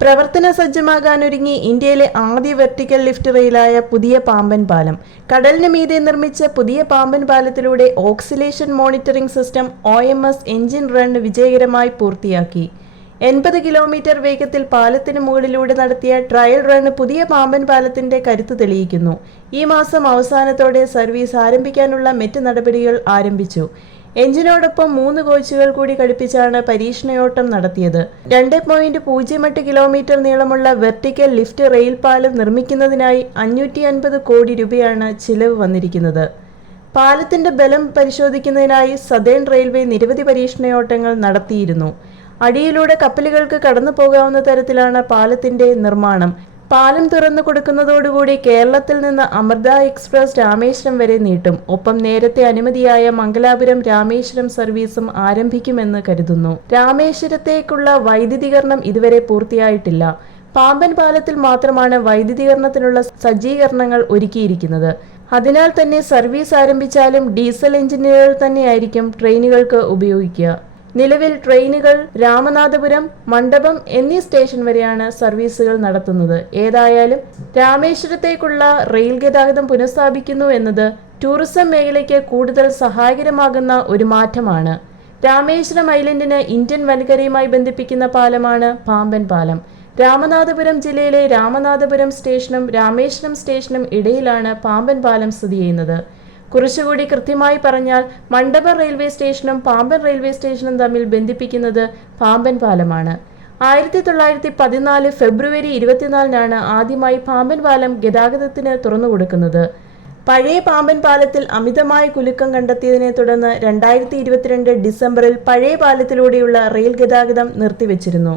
പ്രവർത്തന സജ്ജമാകാനൊരുങ്ങി ഇന്ത്യയിലെ ആദ്യ വെർട്ടിക്കൽ ലിഫ്റ്റ് റെയിലായ പുതിയ പാമ്പൻ പാലം. കടലിന് മീതെ നിർമ്മിച്ച പുതിയ Pamban പാലത്തിലൂടെ oscillation monitoring system O M S engine run വിജയകരമായി പൂർത്തിയാക്കി. എൺപത് കിലോമീറ്റർ വേഗത്തിൽ പാലത്തിന് മുകളിലൂടെ നടത്തിയ ട്രയൽ റൺ പുതിയ പാമ്പൻ പാലത്തിന്റെ കരുത്ത് തെളിയിക്കുന്നു. ഈ മാസം അവസാനത്തോടെ സർവീസ് ആരംഭിക്കാനുള്ള മറ്റ് നടപടികൾ ആരംഭിച്ചു. എഞ്ചിനോടൊപ്പം മൂന്ന് കോച്ചുകൾ കൂടി ഘടിപ്പിച്ചാണ് പരീക്ഷണയോട്ടം നടത്തിയത്. രണ്ട് പോയിന്റ് പൂജ്യം എട്ട് കിലോമീറ്റർ നീളമുള്ള വെർട്ടിക്കൽ ലിഫ്റ്റ് റെയിൽ പാലം നിർമ്മിക്കുന്നതിനായി അഞ്ഞൂറ്റി അൻപത് കോടി രൂപയാണ് ചിലവ് വന്നിരിക്കുന്നത്. പാലത്തിന്റെ ബലം പരിശോധിക്കുന്നതിനായി സദേൺ റെയിൽവേ നിരവധി പരീക്ഷണയോട്ടങ്ങൾ നടത്തിയിരുന്നു. അടിയിലൂടെ കപ്പലുകൾക്ക് കടന്നു പോകാവുന്ന തരത്തിലാണ് പാലത്തിന്റെ നിർമ്മാണം. പാലം തുറന്നു കൊടുക്കുന്നതോടുകൂടി കേരളത്തിൽ നിന്ന് അമൃത എക്സ്പ്രസ് രാമേശ്വരം വരെ നീട്ടും. ഒപ്പം നേരത്തെ അനുമതിയായ മംഗലാപുരം രാമേശ്വരം സർവീസും ആരംഭിക്കുമെന്ന് കരുതുന്നു. രാമേശ്വരത്തേക്കുള്ള വൈദ്യുതീകരണം ഇതുവരെ പൂർത്തിയായിട്ടില്ല. പാമ്പൻ പാലത്തിൽ മാത്രമാണ് വൈദ്യുതീകരണത്തിനുള്ള സജ്ജീകരണങ്ങൾ ഒരുക്കിയിരിക്കുന്നത്. അതിനാൽ തന്നെ സർവീസ് ആരംഭിച്ചാലും ഡീസൽ എഞ്ചിനുകൾ തന്നെയായിരിക്കും ട്രെയിനുകൾക്ക് ഉപയോഗിക്കുക. നിലവിൽ ട്രെയിനുകൾ രാമനാഥപുരം മണ്ഡപം എന്നീ സ്റ്റേഷൻ വരെയാണ് സർവീസുകൾ നടത്തുന്നത്. ഏതായാലും രാമേശ്വരത്തേക്കുള്ള റെയിൽ ഗതാഗതം പുനഃസ്ഥാപിക്കുന്നു എന്നത് ടൂറിസം മേഖലയ്ക്ക് കൂടുതൽ സഹായകരമാകുന്ന ഒരു മാറ്റമാണ്. രാമേശ്വരം ഐലൻഡിന് ഇന്ത്യൻ വൻകരയുമായി ബന്ധിപ്പിക്കുന്ന പാലമാണ് പാമ്പൻ പാലം. രാമനാഥപുരം ജില്ലയിലെ രാമനാഥപുരം സ്റ്റേഷനും രാമേശ്വരം സ്റ്റേഷനും ഇടയിലാണ് പാമ്പൻ പാലം സ്ഥിതി ചെയ്യുന്നത്. കുറച്ചുകൂടി കൃത്യമായി പറഞ്ഞാൽ മണ്ഡപ റെയിൽവേ സ്റ്റേഷനും പാമ്പൻ റെയിൽവേ സ്റ്റേഷനും തമ്മിൽ ബന്ധിപ്പിക്കുന്നത് പാമ്പൻ പാലമാണ്. ആയിരത്തി തൊള്ളായിരത്തി പതിനാല് ഫെബ്രുവരി ഇരുപത്തിനാലിനാണ് ആദ്യമായി പാമ്പൻ പാലം ഗതാഗതത്തിന് തുറന്നു കൊടുക്കുന്നത്. പഴയ പാമ്പൻ പാലത്തിൽ അമിതമായ കുലുക്കം കണ്ടെത്തിയതിനെ തുടർന്ന് രണ്ടായിരത്തി ഇരുപത്തിരണ്ട് ഡിസംബറിൽ പഴയ പാലത്തിലൂടെയുള്ള റെയിൽ ഗതാഗതം നിർത്തിവച്ചിരുന്നു.